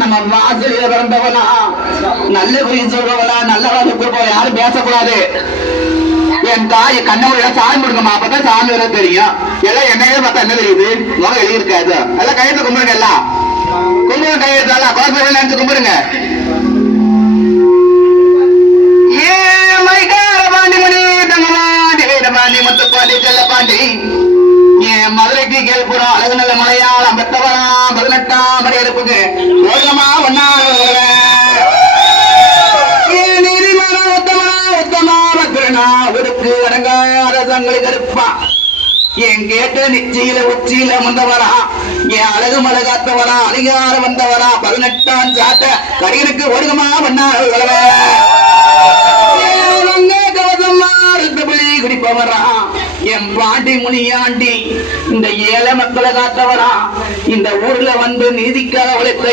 நம்ம வாசலில் பிறந்தவனா? நல்ல குறி சொல்றவனா? நல்லவனுக்கு போய் யாரும் பேசக்கூடாது. என் தாய் கண்ணவரையா சாமி கொடுக்கமா அப்பதான் சாமி வர தெரியும். எல்லாம் என்னையே பார்த்தா என்ன தெரியுது? முகம் எழுதி இருக்காது எல்லாம் கையெழுத்து கும்பிடுங்க எல்லாம். கும்பிடுங்க கையெழுத்தால குழந்தை நினைச்சு கும்பிடுங்க. ஏ மைகார பாண்டி மணி தங்கமாண்டி வீரபாண்டி முத்துப்பாண்டி செல்லப்பாண்டி மதுரைக்கு கேள்புறம் அழகு நல்ல மலையாளம் பெத்தவராம் பதினெட்டாம் படி எடுப்புக்கு ஓகமா ஒன்னா அடங்காரதங்களை கருப்பா. என் கேட்ட நிச்சயில உச்சியில வந்தவரா என் அழகு மலகாத்தவரா அதிகார வந்தவரா பதினெட்டாம் சாட்ட கடிகனுக்கு ஒருகமா வண்ணா குடிப்பவரா. என் பாண்டி முனியாண்டி இந்த ஏழை மக்களை காத்தவரா? இந்த ஊர்ல வந்து நீதிக்காக உழைத்த